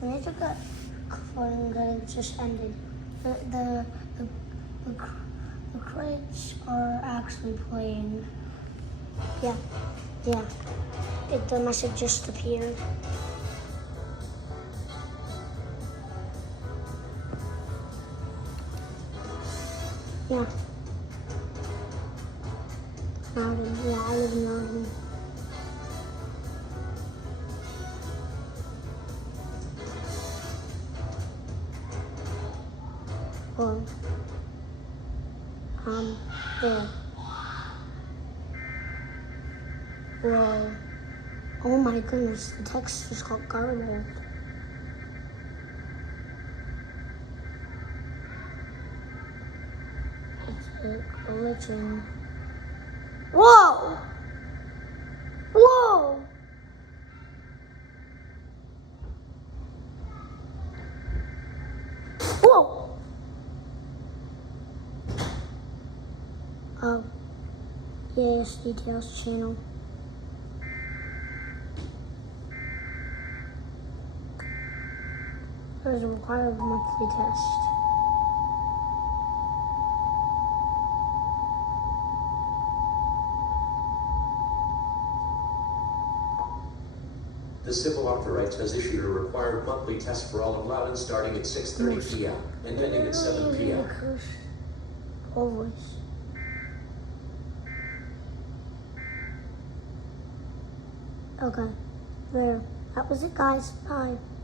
when I took a phone that just ended, the crates are actually playing. Yeah. The message just appeared. Yeah. Mountain. Yeah, I live in Mountain. Whoa. There. Whoa. Oh my goodness, the text just got garbled. It's glitching. Whoa! Whoa! Whoa! Oh. EAS Details channel. There's a required monthly test. The Civil Author Rights has issued a required monthly test for all of Loudon starting at 6:30 p.m. and ending at 7 p.m. Always. Okay. There. That was it, guys. Bye.